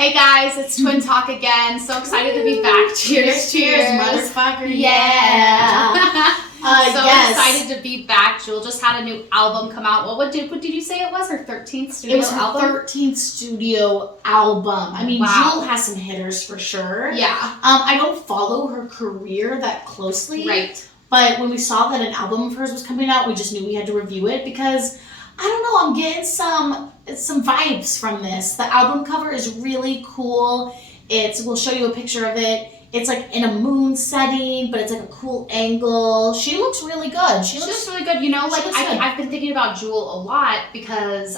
Hey guys, it's Twin Talk again. So excited to be back. Cheers, motherfucker. Yeah. Excited to be back. Jewel just had a new album come out. What did you say it was? Her 13th studio album? It was her 13th studio album. I mean, wow. Jewel has some hitters for sure. Yeah. I don't follow her career that closely. Right. But when we saw that an album of hers was coming out, we just knew we had to review it because, I don't know, I'm getting some vibes from this. The album cover is really cool. We'll show you a picture of it. It's like in a moon setting, but it's like a cool angle. She looks really good. She looks really good. You know, like I've been thinking about Jewel a lot because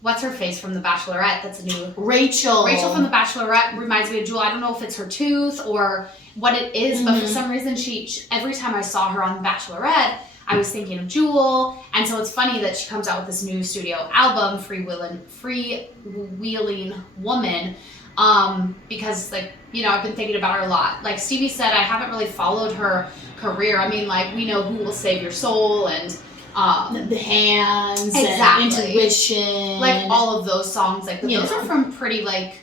what's her face from The Bachelorette? That's a new Rachel. Rachel from The Bachelorette reminds me of Jewel. I don't know if it's her tooth or what it is, but for some reason she every time I saw her on The Bachelorette, I was thinking of Jewel, and so it's funny that she comes out with this new studio album, Wheelin Woman, because like, you know, I've been thinking about her a lot. Like Stevie said, I haven't really followed her career. I mean, like, we know Who Will Save Your Soul and The Hands, exactly. And Intuition, like all of those songs, like those are from pretty like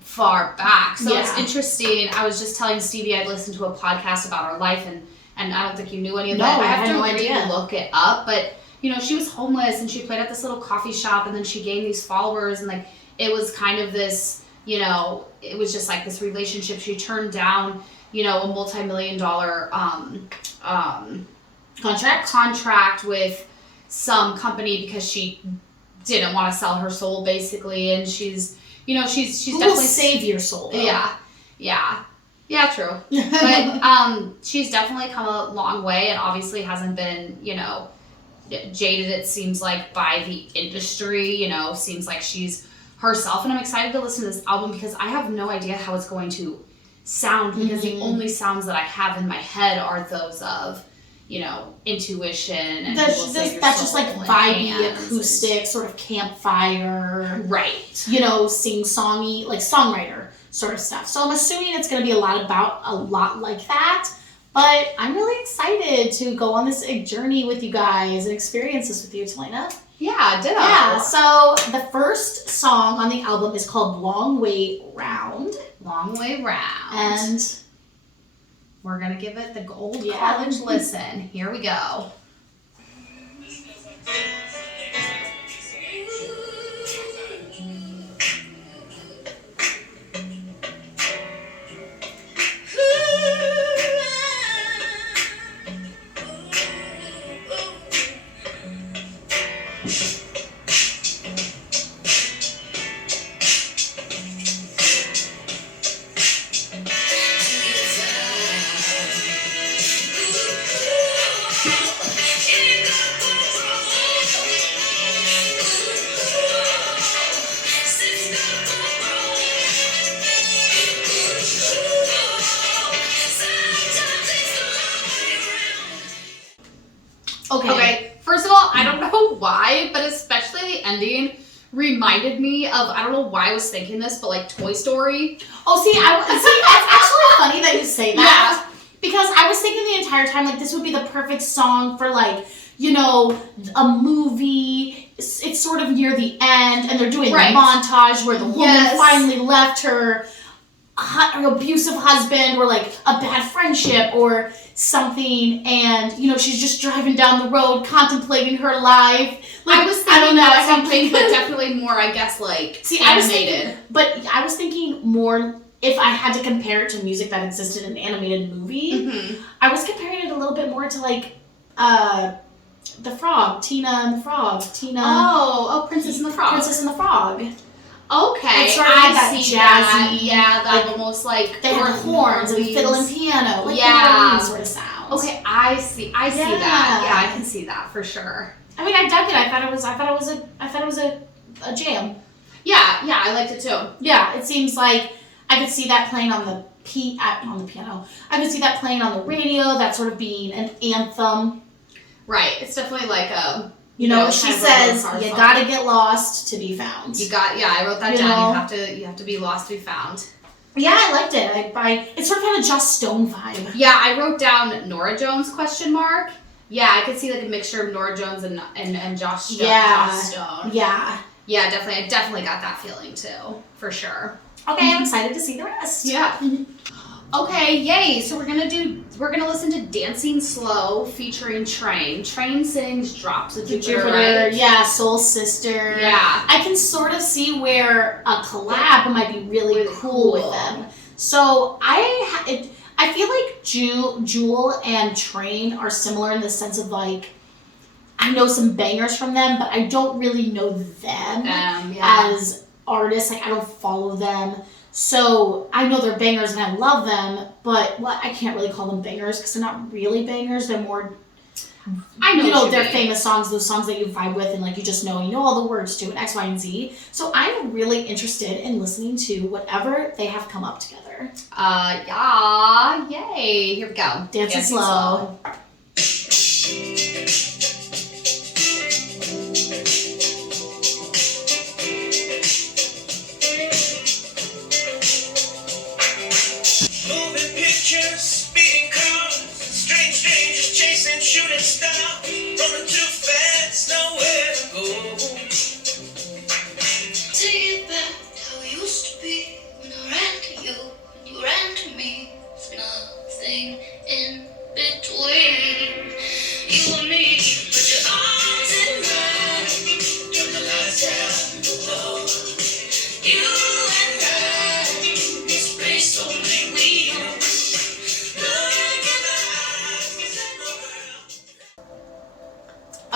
far back. So it's interesting. I was just telling Stevie I'd listened to a podcast about her life, and I don't think you knew any of that. I have to really look it up, but you know, she was homeless and she played at this little coffee shop, and then she gained these followers, and like it was kind of this, you know, it was just like this relationship. She turned down, you know, a multi-million-dollar contract with some company because she didn't want to sell her soul, basically, and she's definitely save your soul. Though. Yeah, true. But she's definitely come a long way, and obviously hasn't been, you know, jaded, it seems like, by the industry. You know, seems like she's herself, and I'm excited to listen to this album because I have no idea how it's going to sound, because the only sounds that I have in my head are those of, you know, Intuition and that's just like vibey, acoustic, sort of campfire, right? You know, sing-songy, like songwriter sort of stuff. So I'm assuming it's going to be a lot like that. But I'm really excited to go on this journey with you guys and experience this with you, Talena. Yeah, ditto. Yeah, so the first song on the album is called Long Way Round. Long Way Round. And we're going to give it the old college listen. Here we go. Okay, first of all, I don't know why, but especially the ending reminded me of, I don't know why I was thinking this, but like Toy Story. Oh, see, it's actually funny that you say that. Yeah. Because I was thinking the entire time, like, this would be the perfect song for, like, you know, a movie. It's sort of near the end, and they're doing the montage where the woman finally left her abusive husband, or like a bad friendship or something, and you know, she's just driving down the road contemplating her life. Like, I was thinking that something, but definitely more, I guess, like animated. I was thinking more, if I had to compare it to music that existed in an animated movie, I was comparing it a little bit more to like the Frog, Tina and the Frog. Princess and the Frog. Princess and the Frog. Okay, sort of that jazzy, that almost like they had horns and fiddle and piano, like sort of sounds. Okay, I see that. Yeah, I can see that for sure. I mean, I dug it. I thought it was a jam. Yeah, I liked it too. Yeah, it seems like I could see that playing on the piano. I could see that playing on the radio. That sort of being an anthem. Right. It's definitely like a. You know, she says, you gotta get lost to be found. I wrote that down. You have to be lost to be found. Yeah, I liked it. It sort of had a Joss Stone vibe. Yeah, I wrote down Norah Jones ? Yeah, I could see like a mixture of Norah Jones and Joss Stone. Yeah. Yeah, definitely. I definitely got that feeling too, for sure. Okay, I'm excited to see the rest. Yeah. Okay, yay! So we're gonna listen to "Dancing Slow" featuring Train. Train sings "Drops of Jupiter," right? Yeah, Soul Sister. Yeah, I can sort of see where a collab might be really cool with them. So I feel like Jewel and Train are similar in the sense of like, I know some bangers from them, but I don't really know them as artists. Like, I don't follow them. So I know they're bangers and I love them, but I can't really call them bangers because they're not really bangers. They're more, they're famous songs, those songs that you vibe with and like you just know, you know all the words to, and X, Y, and Z. So I'm really interested in listening to whatever they have come up together. Yeah, yay! Here we go. Dancing Slow. Speeding cars, strange strangers chasing shooting stars, running too fast, nowhere to go. Take it back how it used to be when I ran to you, when you ran to me. There's nothing in between you and me, but your arms and mine, turn the lights out low. You and I, this place only we own.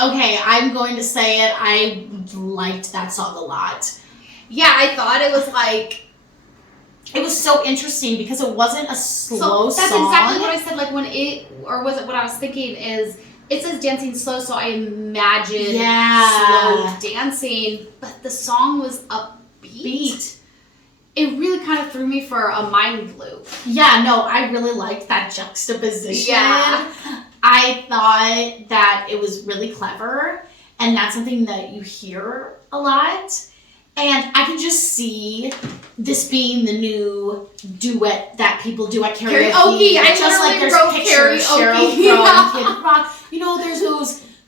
Okay, I'm going to say it. I liked that song a lot. Yeah, I thought it was like... It was so interesting because it wasn't a slow That's song. exactly what I said. Like when it... Or was it what I was thinking is... It says dancing slow, so I imagine slow dancing. But the song was upbeat. It really kind of threw me for a mind loop. Yeah, no, I really liked that juxtaposition. Yeah. I thought that it was really clever, and that's something that you hear a lot. And I can just see this being the new duet that people do at karaoke. I just like there's wrote pictures karaoke. Cheryl from Kid Rock. You know, there's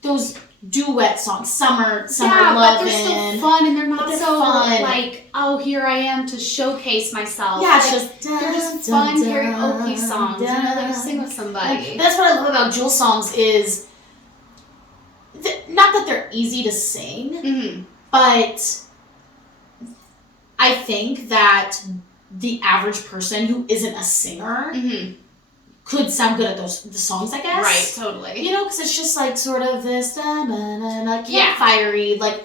those duet songs, Summer Lovin'. But they're still fun, and they're not fun. Like, oh, here I am to showcase myself. Yeah, it's like, they're just fun karaoke songs. You know, they just sing with somebody. And that's what I love about Jewel songs is, not that they're easy to sing, but I think that the average person who isn't a singer could sound good at the songs, I guess. Right, totally. You know, because it's just like sort of this campfire-y, like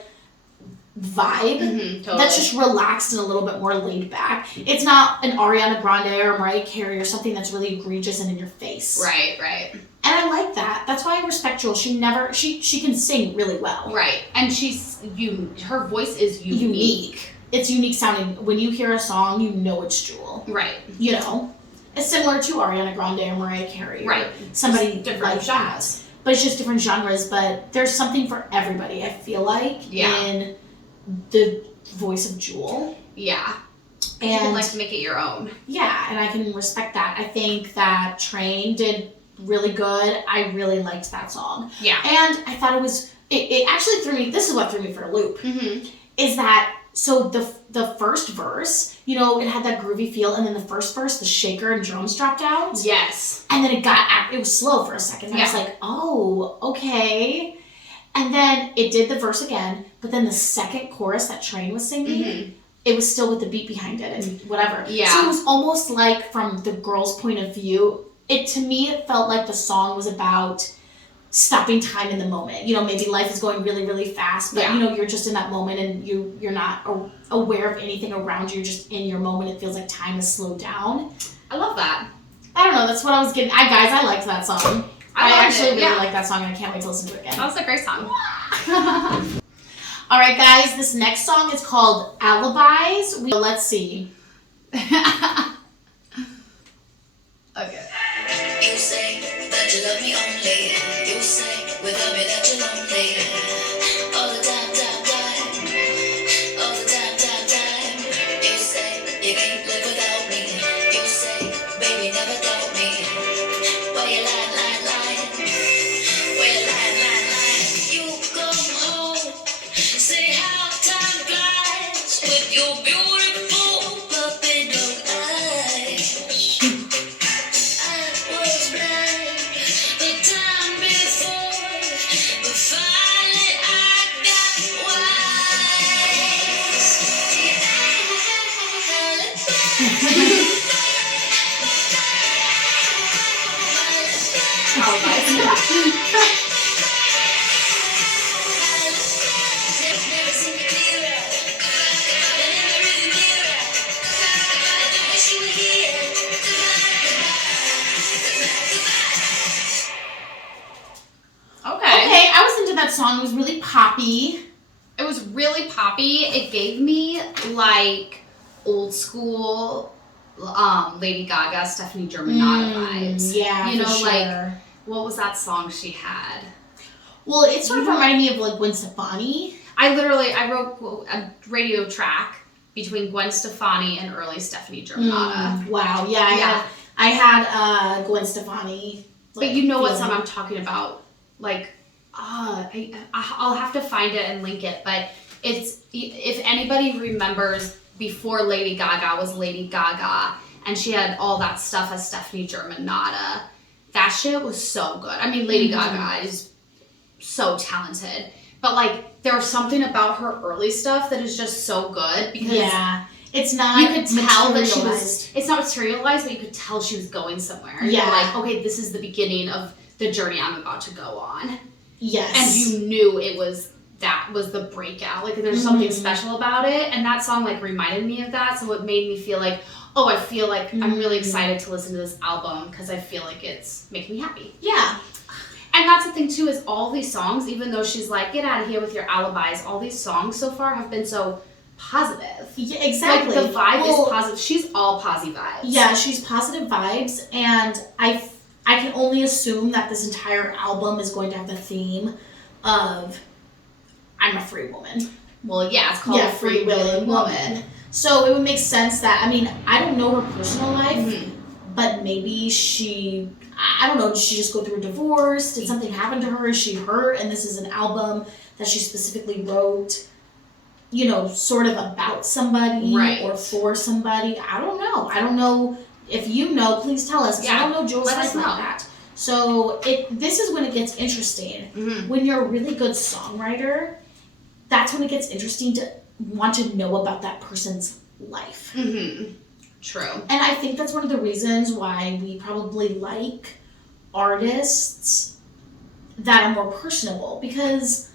vibe totally. that's just relaxed and a little bit more laid back. It's not an Ariana Grande or Mariah Carey or something that's really egregious and in your face. Right. And I like that. That's why I respect Jewel. She can sing really well. Right. And her voice is unique. It's unique sounding. When you hear a song, you know it's Jewel. Right. You know? It's similar to Ariana Grande or Mariah Carey. Right. Somebody different like genres. That. But it's just different genres. But there's something for everybody, I feel like, in the voice of Jewel. Yeah. And you can like to make it your own. Yeah, and I can respect that. I think that Train did really good. I really liked that song. Yeah. And I thought it actually threw me, this is what threw me for a loop, is that, so the first verse, you know, it had that groovy feel, and then the first verse, the shaker and drums dropped out. Yes. And then it was slow for a second. And I was like, oh, okay. And then it did the verse again, but then the second chorus that Train was singing, it was still with the beat behind it and whatever. Yeah. So it was almost like, from the girl's point of view, to me, it felt like the song was about stopping time in the moment. You know, maybe life is going really, really fast, but you know, you're just in that moment and you're not aware of anything around you. You're just in your moment. It feels like time has slowed down. I love that. I don't know. That's what I was getting. I liked that song. I actually really like that song, and I can't wait to listen to it again. That was a great song. All right, guys. This next song is called Alibis. Let's see. Okay. You say that you love me only. You say without me that you're lonely. All the time. All the time. You say you can't live without me. You say, baby, never doubt me. Why you lying? Why you lying? You come home. Say how time goes. Okay, I was into that song. It was really poppy. It was really poppy. It gave me like old school Lady Gaga, Stephanie Germanotta vibes. Yeah, you know, for sure. like what was that song she had? Well, it sort of reminded me of like Gwen Stefani. I wrote a radio track between Gwen Stefani and early Stephanie Germanotta. Wow, yeah. I had Gwen Stefani. Like, but you know what song I'm talking about? Like, I'll have to find it and link it. But it's, if anybody remembers, before Lady Gaga was Lady Gaga, and she had all that stuff as Stephanie Germanotta. That shit was so good. I mean, Lady Gaga is so talented, but like there's something about her early stuff that is just so good because it's not. You could tell that she was. It's not materialized, but you could tell she was going somewhere. Yeah, you're like, okay, this is the beginning of the journey I'm about to go on. Yes, and you knew that was the breakout. Like there's something special about it, and that song like reminded me of that. So it made me feel like, oh, I feel like I'm really excited to listen to this album because I feel like it's making me happy. Yeah. And that's the thing too, is all these songs, even though she's like, get out of here with your alibis, all these songs so far have been so positive. Yeah, exactly. Like the vibe is positive. She's all positive vibes. Yeah, she's positive vibes, and I can only assume that this entire album is going to have the theme of I'm a free woman. Well, yeah, it's called Free Wheelin Woman. So it would make sense that, I mean, I don't know her personal life, but maybe I don't know, did she just go through a divorce? Did something happen to her? Is she hurt? And this is an album that she specifically wrote, you know, sort of about somebody or for somebody. I don't know. I don't know. If you know, please tell us. I don't know Jules' life like that. So this is when it gets interesting. When you're a really good songwriter, that's when it gets interesting to want to know about that person's life. True. And I think that's one of the reasons why we probably like artists that are more personable, because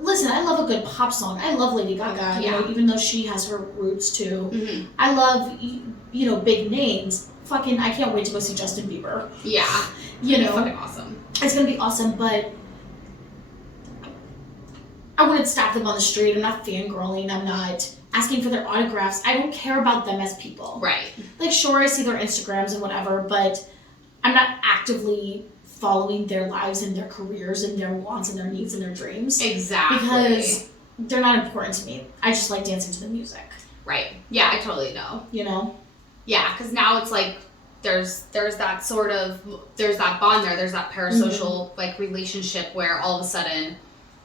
listen, I love a good pop song. I love Lady Gaga, you know, even though she has her roots too. I love, you know, big names. Fucking, I can't wait to go see Justin Bieber. Yeah. You know, fucking awesome. It's gonna be awesome, but I wouldn't stop them on the street. I'm not fangirling. I'm not asking for their autographs. I don't care about them as people. Right. Like, sure, I see their Instagrams and whatever, but I'm not actively following their lives and their careers and their wants and their needs and their dreams. Exactly. Because they're not important to me. I just like dancing to the music. Right. Yeah, I totally know. You know? Yeah, because now it's like there's that sort of, there's that bond there. There's that parasocial like relationship where all of a sudden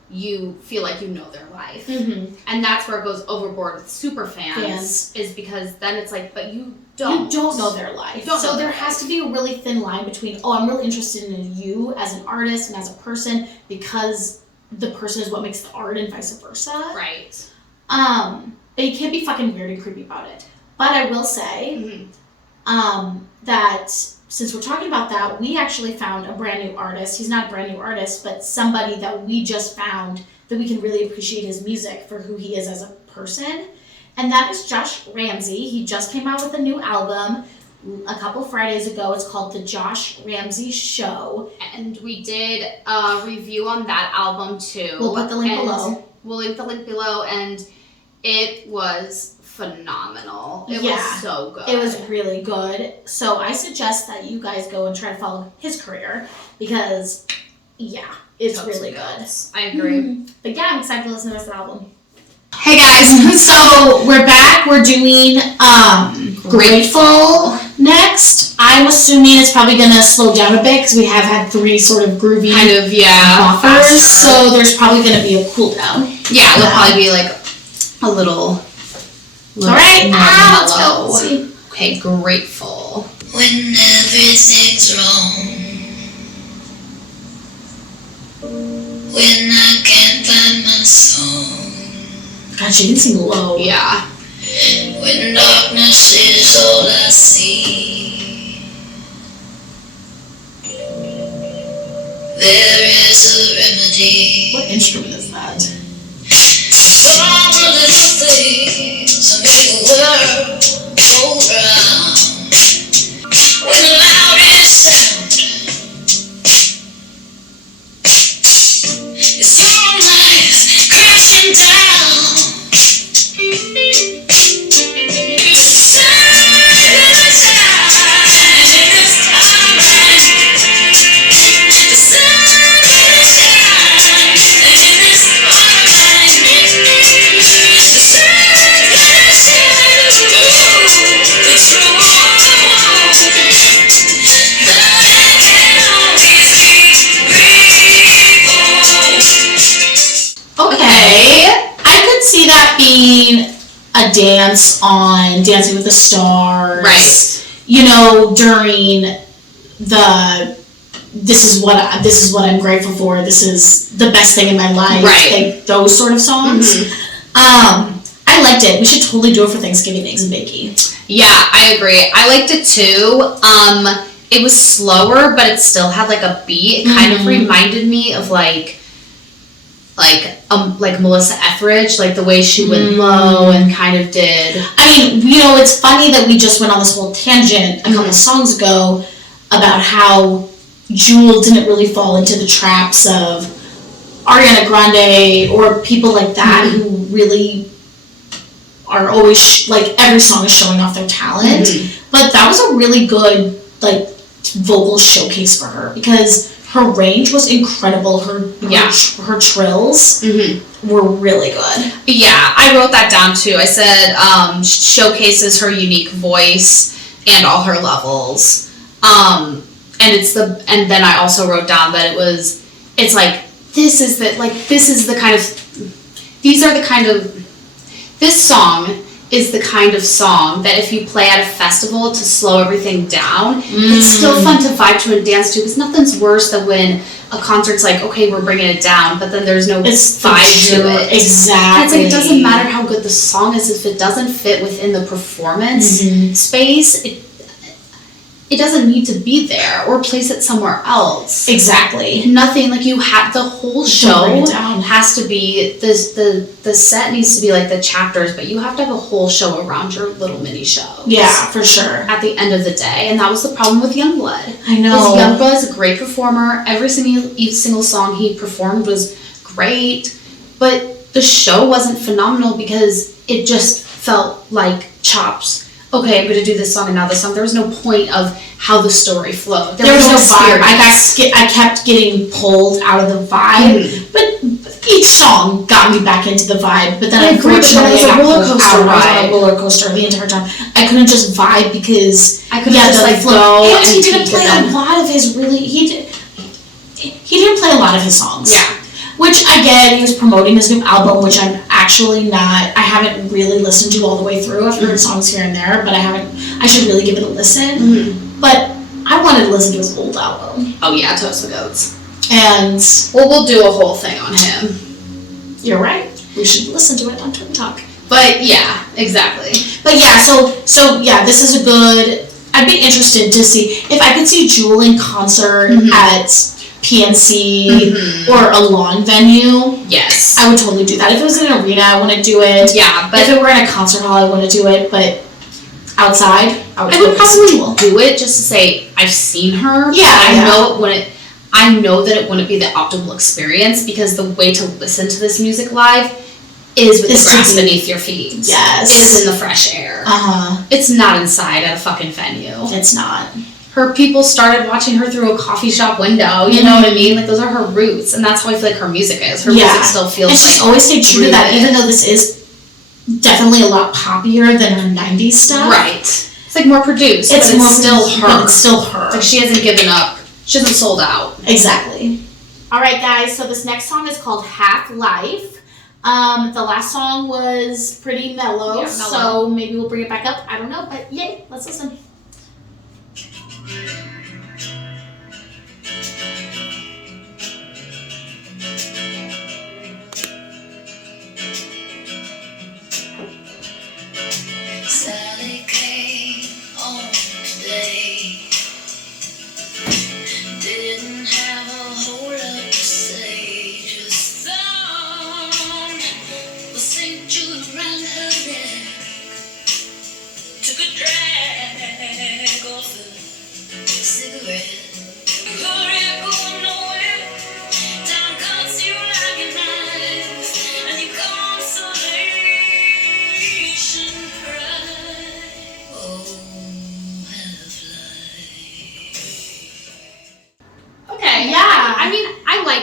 you feel like you know their life. And that's where it goes overboard with super fans. Is because then it's like, but you don't know their life. So there has to be a really thin line between, oh, I'm really interested in you as an artist and as a person because the person is what makes the art and vice versa. Right. But you can't be fucking weird and creepy about it. But I will say that since we're talking about that, we actually found a brand new artist. He's not a brand new artist, but somebody that we just found that we can really appreciate his music for who he is as a person. And that is Josh Ramsey. He just came out with a new album a couple Fridays ago. It's called The Josh Ramsey Show. And we did a review on that album too. We'll put the link below. We'll link the link below, and it was phenomenal. It was so good. It was really good. So I suggest that you guys go and try to follow his career because, it's really good. I agree. But yeah, I'm excited to listen to the rest of the album. Hey guys, so we're back. We're doing Grateful next. I'm assuming it's probably going to slow down a bit because we have had 3 sort of groovy offers. So there's probably going to be a cool down. Yeah, it'll probably be like a little all right, let's go. Okay, Grateful. When everything's wrong, when I can't find my song, God, she can sing low. Yeah. when when darkness is all I see. There is a remedy. What instrument is that? For all the little things that make the world go round. When the loudest sound is all life crashing down. The sun will shine in this time. The sun will shine in this spotlight. The sun will shine through the truth. Okay. I could see that being a dance on Dancing with the Stars. Right. You know, during the this is what I'm grateful for. This is the best thing in my life. Right. Like those sort of songs. I liked it. We should totally do it for Thanksgiving, eggs and bacon. Yeah, I agree. I liked it too. It was slower, but it still had like a beat. It kind of reminded me of like Melissa Etheridge, like the way she went low and kind of did. I mean, you know, it's funny that we just went on this whole tangent a couple songs ago about how Jewel didn't really fall into the traps of Ariana Grande or people like that who really are always like every song is showing off their talent. But that was a really good like vocal showcase for her because her range was incredible. Her trills were really good. Yeah, I wrote that down too. I said showcases her unique voice and all her levels. And then I also wrote down that this song is the kind of song that if you play at a festival to slow everything down, it's still fun to vibe to and dance to, because nothing's worse than when a concert's like, okay, we're bringing it down, but then there's no vibe to it. Exactly. It's like, it doesn't matter how good the song is if it doesn't fit within the performance space. It doesn't need to be there, or place it somewhere else. Exactly. Nothing, like you have, the whole show has to be, the set needs to be like the chapters, but you have to have a whole show around your little mini show. Yeah, for sure. At the end of the day, and that was the problem with Youngblood. I know. Youngblood is a great performer. Every single song he performed was great, but the show wasn't phenomenal because it just felt like chops. Okay, I'm going to do this song and now this song. There was no point of how the story flowed. There was no vibe. I kept getting pulled out of the vibe, but each song got me back into the vibe. But then unfortunately, I got pulled out. I was on a roller coaster the entire time. I couldn't just vibe because I couldn't just like go and he didn't play a lot of his he didn't play a lot of his songs. Yeah. Which I get, he was promoting his new album, which I haven't really listened to all the way through. I've heard songs here and there, but I should really give it a listen. But I wanted to listen to his old album. Oh yeah, Toast the Goats. And we'll do a whole thing on him. You're right. We should listen to it on Twin Talk. But yeah, exactly. But yeah, so yeah, this is a good, I'd be interested to see, if I could see Jewel in concert at PNC or a lawn venue, yes, I would totally do that. If it was in an arena, I want to do it. Yeah, but if it were in a concert hall, I want to do it. But outside, I would probably do it just to say I've seen her. Yeah, I know that it wouldn't be the optimal experience, because the way to listen to this music live is with the grass beneath your feet. Yes, it's in the fresh air. It's not inside at a fucking venue. It's not. Her people started watching her through a coffee shop window, you know what I mean? Like, those are her roots, and that's how I feel like her music is. Her music still feels and she's always stayed true to that, even though this is definitely a lot poppier than her 90s stuff. Right. It's like more produced, but it's still her. But it's still her. It's like she hasn't given up. She hasn't sold out. Exactly. Alright guys, so this next song is called Half Life. The last song was pretty mellow, so maybe we'll bring it back up. I don't know, but yay, let's listen.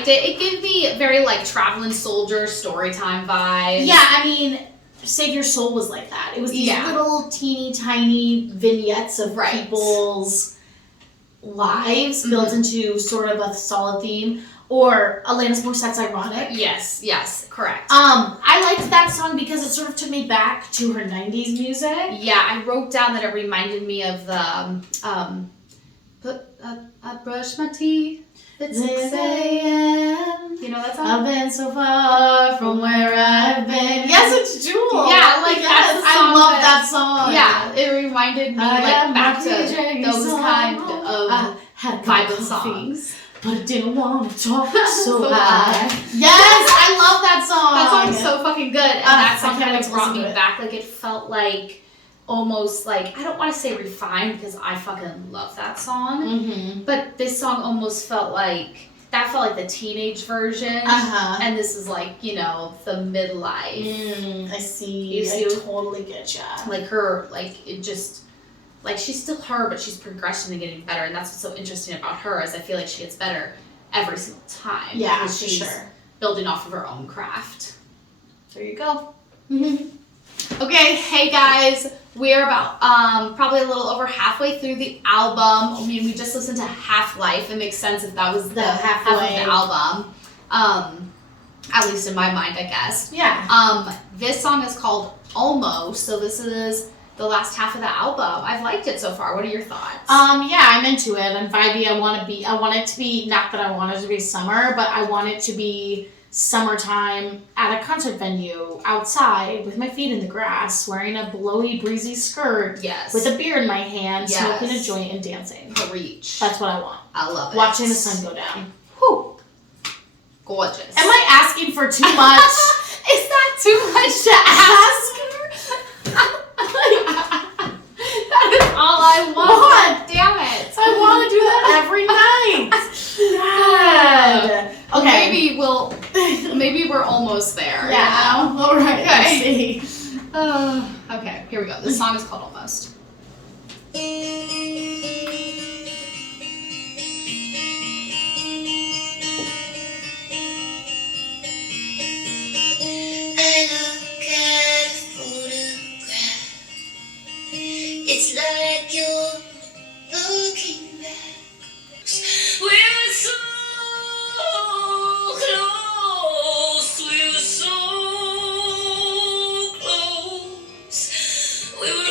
liked it. It gave me very like traveling soldier storytime vibes. Yeah, I mean, Save Your Soul was like that. It was these little teeny tiny vignettes of people's lives built into sort of a solid theme. Or Alanis Morissette's Ironic. Yes, correct. I liked that song because it sort of took me back to her 90s music. Yeah, I wrote down that it reminded me of the I brush my teeth at 6 a.m. You know that song? I've been so far from where I've been. Yes, it's Jewel. Yeah, like that's the song. I love that song. Yeah, it reminded me like back to those kind of vibe of songs. But I didn't want to talk so high. Yes, I love that song. That song is so fucking good. And that song kind of brought me back. Like, it felt like almost like, I don't want to say refined because I fucking love that song. Mm-hmm. But this song almost felt like, that felt like the teenage version. Uh-huh. And this is like, you know, the midlife. I see. I totally get ya. Like her, like, it just... Like, she's still her, but she's progressing and getting better. And that's what's so interesting about her, is I feel like she gets better every single time. Yeah, because she's building off of her own craft. There you go. Okay, hey guys. We're about probably a little over halfway through the album. I mean, we just listened to Half Life. It makes sense if that was the half of the album. At least in my mind, I guess. Yeah. This song is called Almost. So this is the last half of the album. I've liked it so far. What are your thoughts? Yeah, I'm into it. I'm vibey. I want it to be, not that I want it to be summer, but I want it to be summertime at a concert venue, outside, with my feet in the grass, wearing a blowy, breezy skirt. Yes. With a beer in my hand, smoking a joint and dancing. Reach. That's what I want. I love it. Watching the sun go down. Whew. Gorgeous. Am I asking for too much? Is that too much to ask? That is all I want. What? Damn it. I want to do that every night. God. Okay. Maybe we're almost there. Yeah. You know? All right. Okay. Let's see. Okay, here we go. This song is called Almost. It's like you're looking back. We're so close. We're so close. We would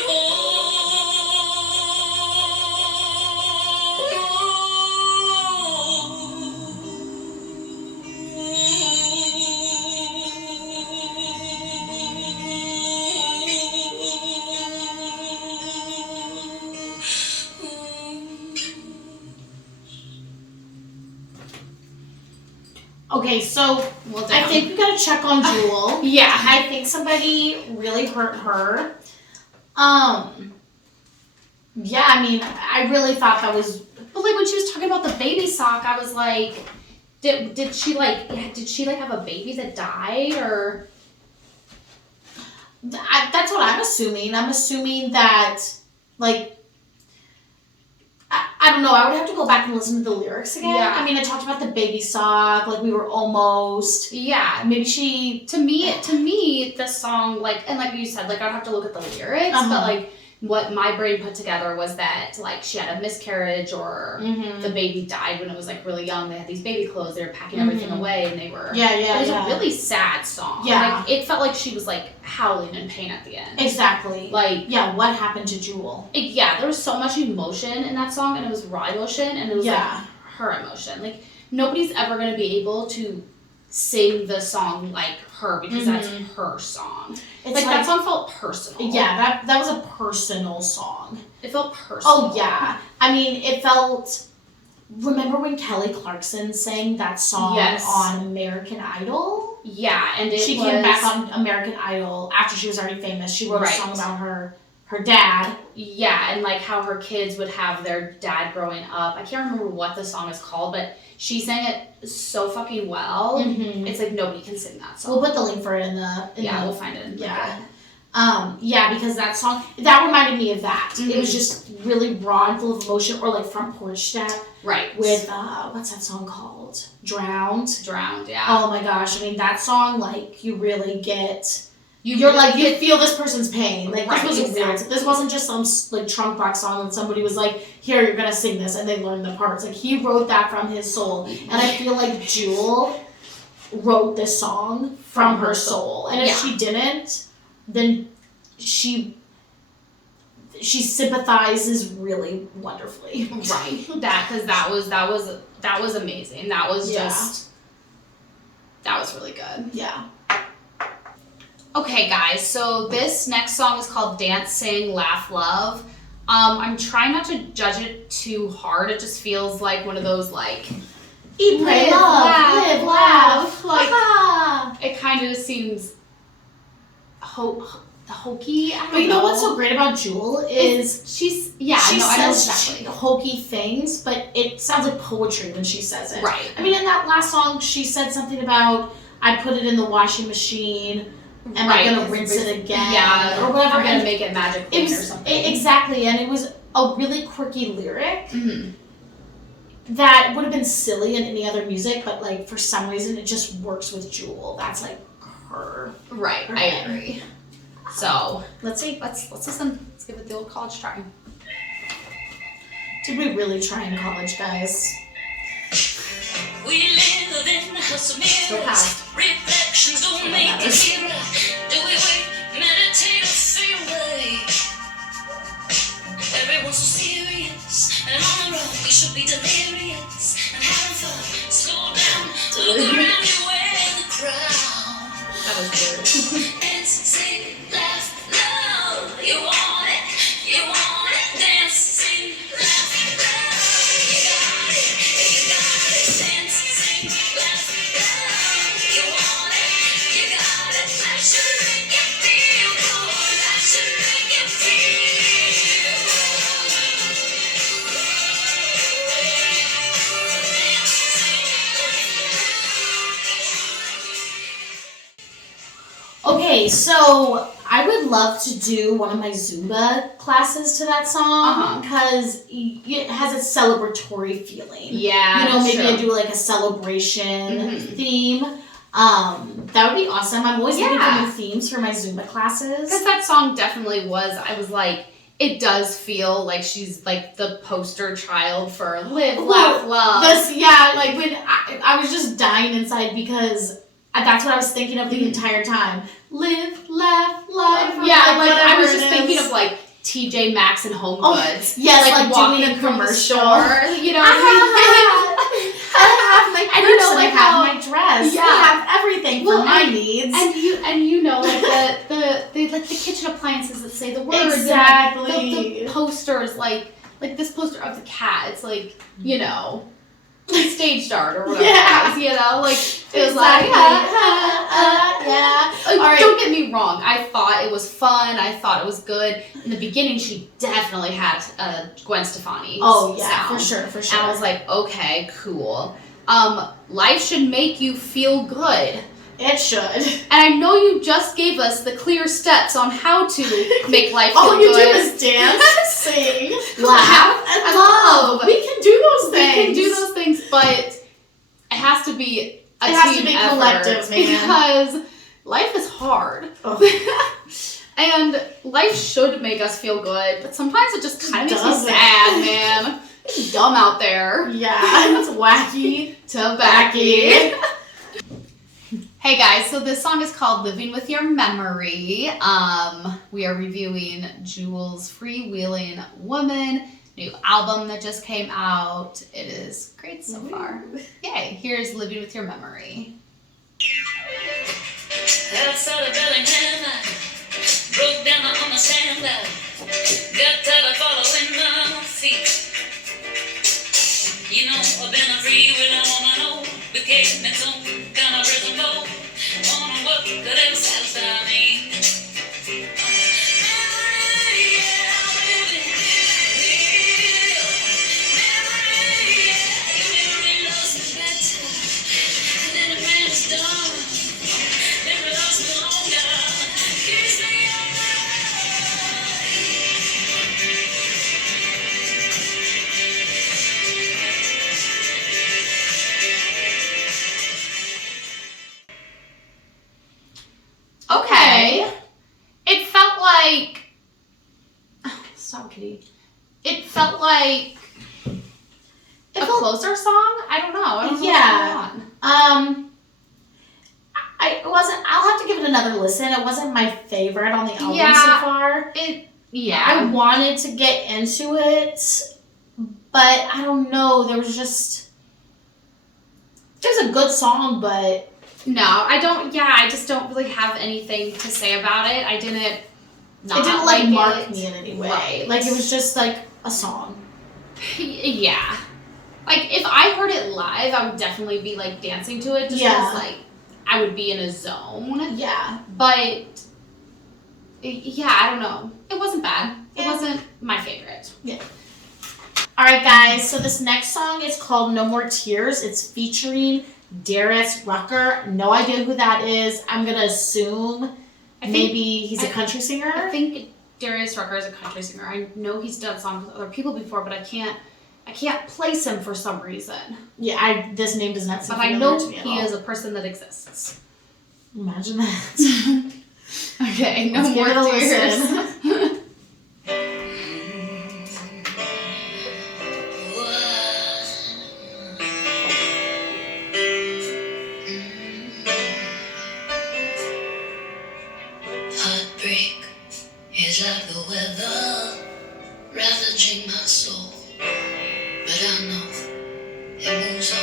Okay, so I think we gotta check on Jewel. Yeah. I think somebody really hurt her. Yeah, I mean, I really thought that was... But like when she was talking about the baby sock, I was like, did she have a baby that died, or? That's what I'm assuming. I'm assuming that, like, I don't know. I would have to go back and listen to the lyrics again. Yeah. I mean, it talked about the baby sock, like we were almost. Yeah. Maybe she. To me, the song, like, and like you said, like I'd have to look at the lyrics, but like what my brain put together was that like she had a miscarriage or the baby died when it was like really young. They had these baby clothes. They were packing everything away, and they were. It was a really sad song. Yeah. Like, it felt like she was like howling in pain at the end. Exactly. Like, yeah, what happened to Jewel? There was so much emotion in that song, and it was raw emotion, and it was like her emotion. Like, nobody's ever gonna be able to sing the song like her because that's her song. It's like that song felt personal. Yeah, that was a personal song. It felt personal. Oh yeah. I mean, it felt. Remember when Kelly Clarkson sang that song on American Idol? Yeah, and she came back on American Idol after she was already famous. She wrote a song about her dad. Yeah, and like how her kids would have their dad growing up. I can't remember what the song is called, but she sang it so fucking well. It's like nobody can sing that song. We'll put the link for it in the we'll find it. Yeah. Yeah, because that song, that reminded me of that. It was just really raw and full of emotion, or like Front Porch Step. Right. With, what's that song called? Drowned, yeah. Oh my gosh, I mean, that song, like, you really get... You feel this person's pain. Like, this was weird. This wasn't just some, like, trunk box song and somebody was like, here, you're gonna sing this, and they learned the parts. Like, he wrote that from his soul. And I feel like Jewel wrote this song from her soul. And if she didn't, then she sympathizes really wonderfly. Right. Because that was amazing. That was just... That was really good. Yeah. Okay, guys, so this next song is called Dance, Sing, Laugh, Love. I'm trying not to judge it too hard. It just feels like one of those, like... Eat, pray, love, live, laugh. Like, it kind of seems hokey. But you know what's so great about Jewel is... She says exactly. hokey things, but it sounds like poetry when she says it. Right. I mean, in that last song, she said something about, I put it in the washing machine... Am I going to rinse it again? Yeah, or whatever. I'm going to make it magic clean or something. Exactly, and it was a really quirky lyric that would have been silly in any other music, but like for some reason it just works with Jewel. That's like her. Right, I agree. So let's see. Let's listen. Let's give it the old college try. Did we really try in college, guys? We live in the house of mirrors. Reflections don't make it clearer. Do we wait, meditate, or feel away? Everyone's so serious and on the run. We should be delirious and having fun. Slow down, look around you and the crowd. That was weird. Dance, sing, laugh, love. You want it, you want it. Dance, sing, laugh, love. You got it, you got it. Dance, sing, laugh, love. You want it, you got it. That should make you feel good. That should make you feel. Okay, so I would love to do one of my Zumba classes to that song because it has a celebratory feeling. Yeah, you know, maybe I do like a celebration theme. That would be awesome. I'm always looking for new themes for my Zumba classes. Because that song definitely was. I was like, it does feel like she's like the poster child for live, laugh, love. Like when I was just dying inside because. That's what I was thinking of the entire time. Live, laugh, love. Yeah, like I was just thinking of like TJ Maxx and Home Goods. Yes, like walking doing a commercial. You know what I mean? I have my purse, I have my dress. Yeah. I have everything for my needs. And you know, like the like the kitchen appliances that say the words. Exactly. And like the posters, like this poster of the cat. It's like, you know. Stage start or whatever it is, you know, like it was like Don't get me wrong, I thought it was fun, I thought it was good. In the beginning she definitely had Gwen Stefani sound. for sure. And I was like, okay, cool. Life should make you feel good. It should. And I know you just gave us the clear steps on how to make life feel All you good. do is dance, sing, laugh, and love. We can do those things. We can do those things, but it has to be a team effort. Collective, man. Because life is hard. And life should make us feel good, but sometimes it just kind of makes me sad, man. It's dumb out there. Yeah, it's wacky to backy. Hey guys, so this song is called Living With Your Memory. We are reviewing Jewel's Wheelin Woman, new album that just came out. It is great so far. Yay, here's Living With Your Memory. Outside of Bellingham, I broke down on the sand. Got tired of following my feet. You know, I've been a freewheeler on my own. Became its own kind of rhythm boat. On what could ever satisfy me. Done. Never lost me longer. Kiss me Stop, Kitty. It felt like a closer song. I don't know. I don't know what's going on. It wasn't. I'll have to give it another listen. It wasn't my favorite on the album so far. I wanted to get into it, but I don't know. It was a good song, but no, I don't. Yeah, I just don't really have anything to say about it. I didn't. It didn't like mark me in any way. Right. Like it was just like a song. Yeah. Like if I heard it live, I would definitely be like dancing to it. Just because like I would be in a zone. Yeah. But yeah, I don't know. It wasn't bad. It wasn't my favorite. Yeah. All right, guys. So this next song is called "No More Tears." It's featuring Darius Rucker. No idea who that is. I'm gonna assume maybe he's a country singer. I think Darius Rucker is a country singer. I know he's done songs with other people before, but I can't place him for some reason. Yeah, this name does not seem familiar to me at all. But I know he is a person that exists. Imagine that. Okay, no more tears. Heartbreak is like the weather, ravaging my soul. But I know it moves on.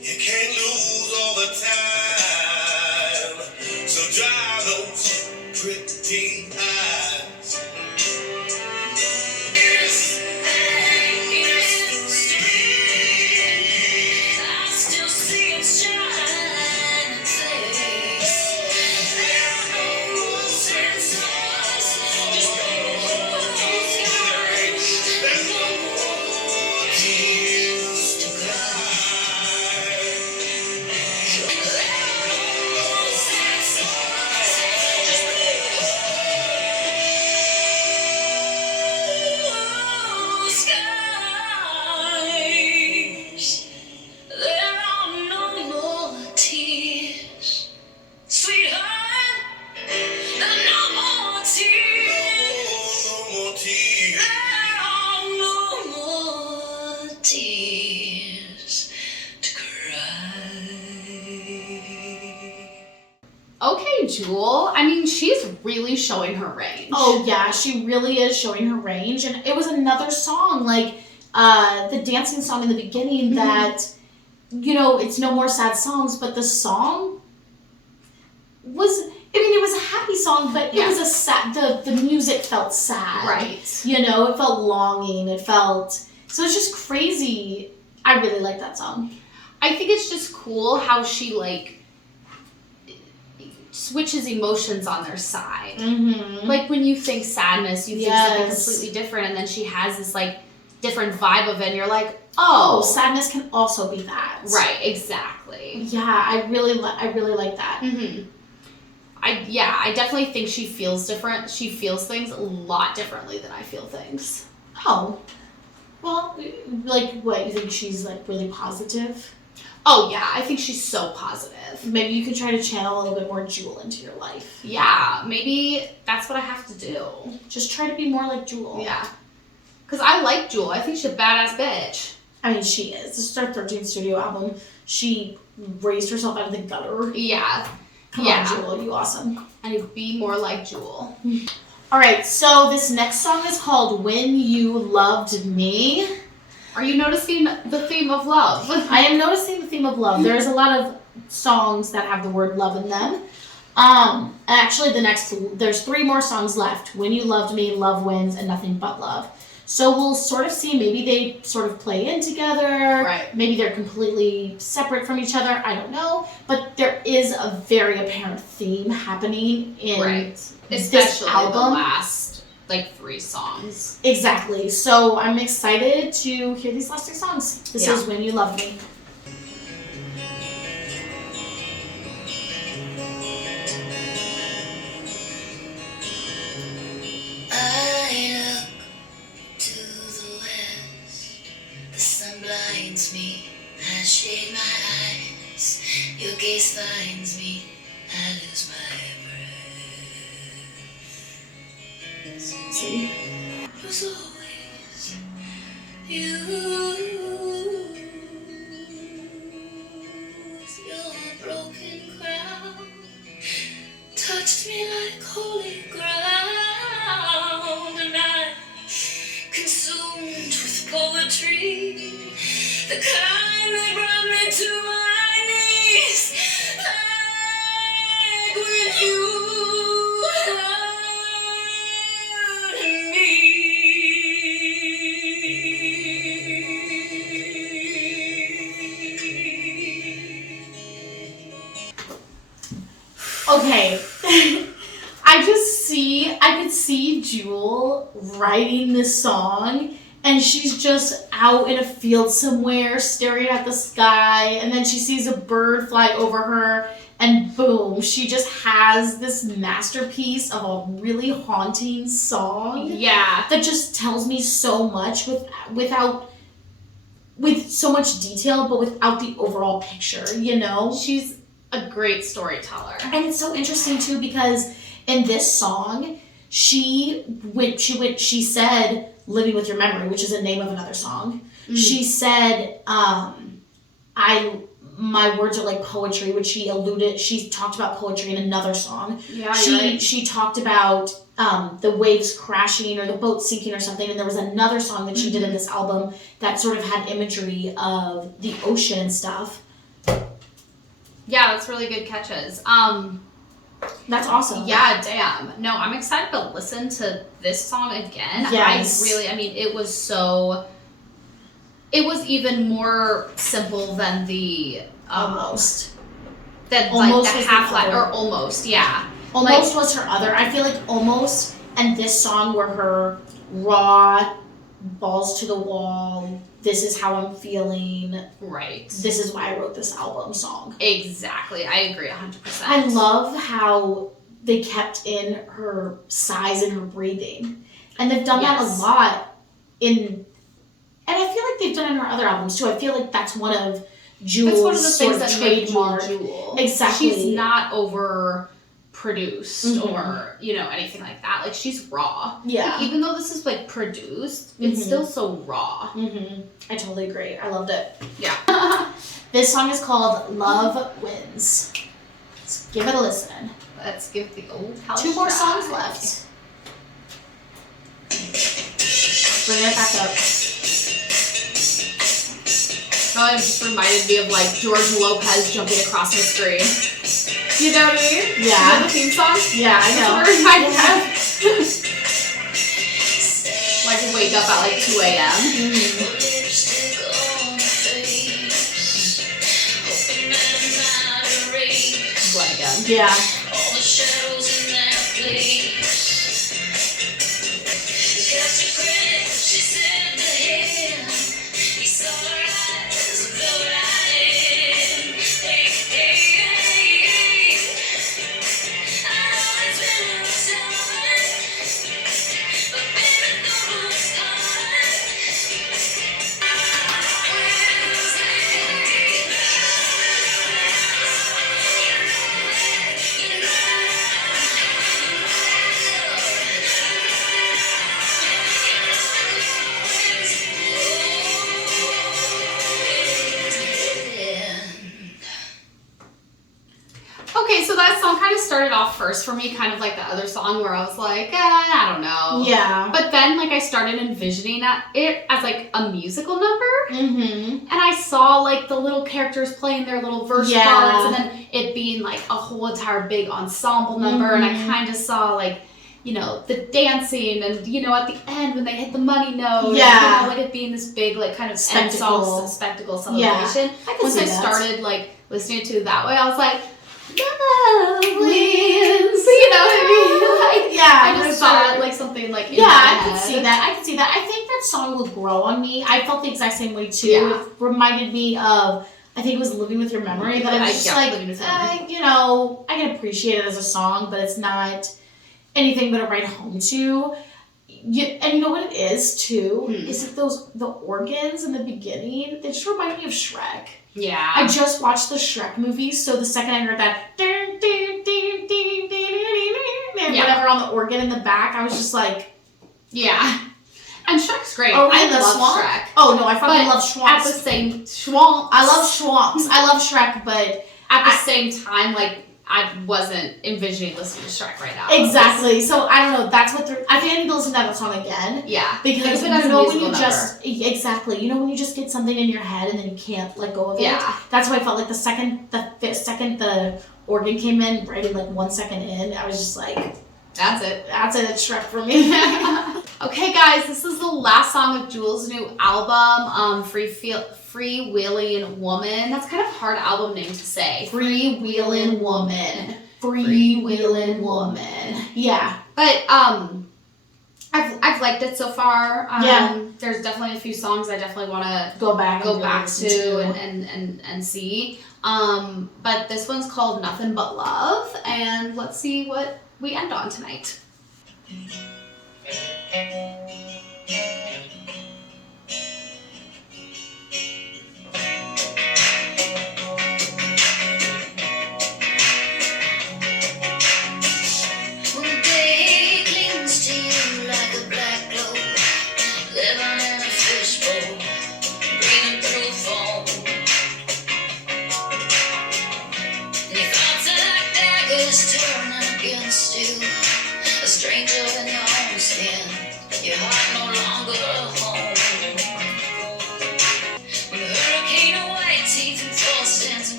You can't lose all the time, so dry those pretty eyes. I still see it shine and say, there's no more sense of us, just there's no more tears to cry. There's no more sense of us, just skies. There are no more tears, sweetheart. No more tears. No more tears. There are no more tears to cry. Okay, Jewel. I mean, she's really showing her range. Oh yeah, she really is showing her range, and it was another song like the dancing song in the beginning that it's no more sad songs, but the song was. I mean, it was a happy song, but it was a sad. The music felt sad, Right. It felt longing. It felt so. It's just crazy. I really like that song. I think it's just cool how she like switches emotions on their side. Mm-hmm. Like when you think sadness, you think something completely different, and then she has this like different vibe of it, and you're like, oh, sadness can also be that. Right, exactly. Yeah, I really like that. Mm-hmm. I definitely think she feels different. She feels things a lot differently than I feel things. Oh. Well, like what, you think she's like really positive? Oh yeah, I think she's so positive. Maybe you could try to channel a little bit more Jewel into your life. Yeah, maybe that's what I have to do. Just try to be more like Jewel. Yeah. Because I like Jewel. I think she's a badass bitch. I mean, she is. This is her 13th studio album. She raised herself out of the gutter. Yeah. Come on, Jewel, you awesome. I need to be more like Jewel. All right, so this next song is called When You Loved Me. Are you noticing the theme of love? I am noticing the theme of love. There's a lot of songs that have the word love in them. And actually there's 3 more songs left. When You Loved Me, Love Wins, and Nothing But Love. So we'll sort of see, maybe they sort of play in together. Right. Maybe they're completely separate from each other. I don't know. But there is a very apparent theme happening in Especially this album. the last, 3 songs. Exactly. So I'm excited to hear these last 3 songs. This is When You Loved Me. Blinds me, I shade my eyes. Your gaze finds me, I lose my breath. See? It was always you. With your broken crown, touched me like holy ground, and I, consumed with poetry, the kind that brought me to my knees, like when you hurt me. Okay. I could see Jewel writing this song, and she's just out in a field somewhere staring at the sky, and then she sees a bird fly over her, and boom, she just has this masterpiece of a really haunting song. Yeah. That just tells me so much with so much detail, but without the overall picture, you know? She's a great storyteller. And it's so interesting too, because in this song, she said "Living with Your Memory," which is the name of another song. She said, my words are like poetry, which she talked about poetry in another song. Yeah, she talked about the waves crashing or the boat sinking or something, and there was another song that she did in this album that sort of had imagery of the ocean and stuff. Yeah, that's really good catches. That's awesome. Yeah, damn. No, I'm excited to listen to this song again. Yes. It was even more simple than the Almost. Than Almost like was the half the line other. or almost, yeah. Almost was her other. I feel like Almost and this song were her raw, balls to the wall, this is how I'm feeling. Right. This is why I wrote this album song. Exactly. I agree 100%. I love how they kept in her sighs and her breathing. And they've done that a lot and I feel like they've done it in her other albums too. I feel like that's one of Jewel's that's one of the things that trademark. make Jewel. Exactly. She's not overproduced or, anything like that. Like, she's raw. Yeah. Like, even though this is, like, produced, it's still so raw. I totally agree. I loved it. Yeah. This song is called Love Wins. Let's give it a listen. Let's give the old house 2 more try. songs left. Bring it back up. Oh, it just reminded me of, like, George Lopez jumping across the screen. You know what I mean? Yeah. You know the theme song? Yeah, I know. That's what it reminded me of. Like, wake up at, like, 2 a.m. Lipstick on face, hoping that I'm not erased. What again? Yeah. All the shadows in that place. Cast a credit, she said to him. He saw her eyes, velvet eyed. Hey, hey, hey. I know it's been a long time, but baby, don't lose heart. Okay, so that song kind of started off first for me, kind of like the other song where I was like, I don't know. Yeah. But then, like, I started envisioning it as, like, a musical number. Mm-hmm. And I saw, like, the little characters playing their little verse parts, and then it being, like, a whole entire big ensemble number, and I kind of saw, like, the dancing, and, at the end when they hit the money note, Yeah. and, like, it being this big, like, kind of Spectacle. spectacle celebration. I can Once see I that. started, like, listening to it that way, I was like, love wins. You know what I mean? Like, Yeah, I just for saw sure. it, like, something, like, in Yeah, my I head. could see that. I think that song will grow on me. I felt the exact same way too. Yeah. It reminded me of, I think it was Living with Your Memory, that I was just like, Living with Your Memory. I can appreciate it as a song, but it's not anything but a write home to. And you know what it is too? Is that the organs in the beginning, they just remind me of Shrek. Yeah. I just watched the Shrek movies, so the second I heard that, whatever her on the organ in the back. I was just like, yeah. And Shrek's great. I love swamp? Shrek. Oh no, I fucking love Schwamps. At the same Schwamps. I love Schwamps. I love Shrek, but at the same time, like I wasn't envisioning listening to Shrek right now. Exactly. So I don't know. That's what I think I need to listen to that song again. Yeah. Because you know when you just exactly, you know when you just get something in your head and then you can't let go of it. Yeah. That's why I felt like the second the organ came in, right in like 1 second in, I was just like, that's it. That's it. It's Shrek for me. Okay, guys, this is the last song of Jewel's new album, Wheelin Woman. That's kind of a hard album name to say. Wheelin Woman. Wheelin Woman. Yeah. But I've liked it so far. There's definitely a few songs I definitely want to go back to and see. But this one's called Nothing But Love, and let's see what we end on tonight.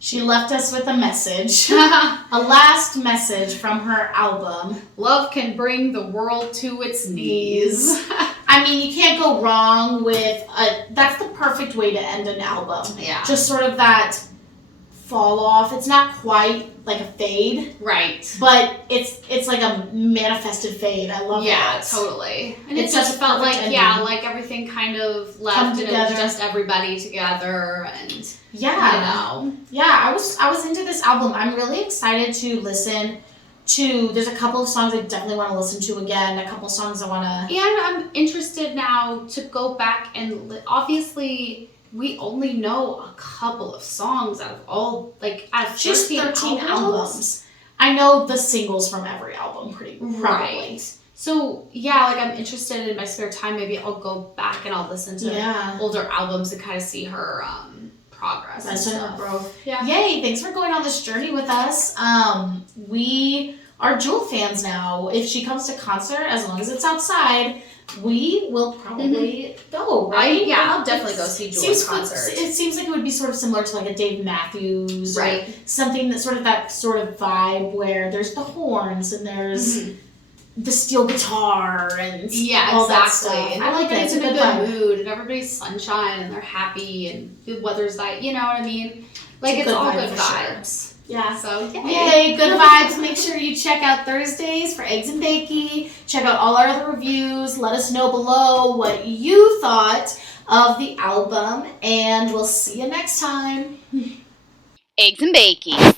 She left us with a message. A last message from her album. Love can bring the world to its knees. I mean, you can't go wrong with that's the perfect way to end an album. Yeah. Just sort of that fall off. It's not quite like a fade. Right. But it's like a manifested fade. I love that. Yeah, totally. And it's it just felt like, ending. Like everything kind of left and it was just everybody together and I was into this album. I'm really excited to listen to. There's a couple of songs I definitely want to listen to again. A couple of songs I want to. And I'm interested now to go back and obviously we only know a couple of songs out of all out of just 13 albums. I know the singles from every album probably. Right. So I'm interested in my spare time. Maybe I'll go back and I'll listen to older albums and kind of see her progress and stuff. Growth. Yeah. Yay! Thanks for going on this journey with us. We are Jewel fans now. If she comes to concert, as long as it's outside, we will probably go. Right? I'll definitely go see Jewel in concert. It seems like it would be sort of similar to like a Dave Matthews, right? Or something that sort of vibe where there's the horns and there's. The steel guitar and all that stuff. And I like that. It's in a good mood and everybody's sunshine and they're happy and the weather's you know what I mean? It's all good vibes. Sure. Yeah. So yay, good vibes. Make sure you check out Thursdays for Eggs and Bakey. Check out all our other reviews. Let us know below what you thought of the album and we'll see you next time. Eggs and Bakey.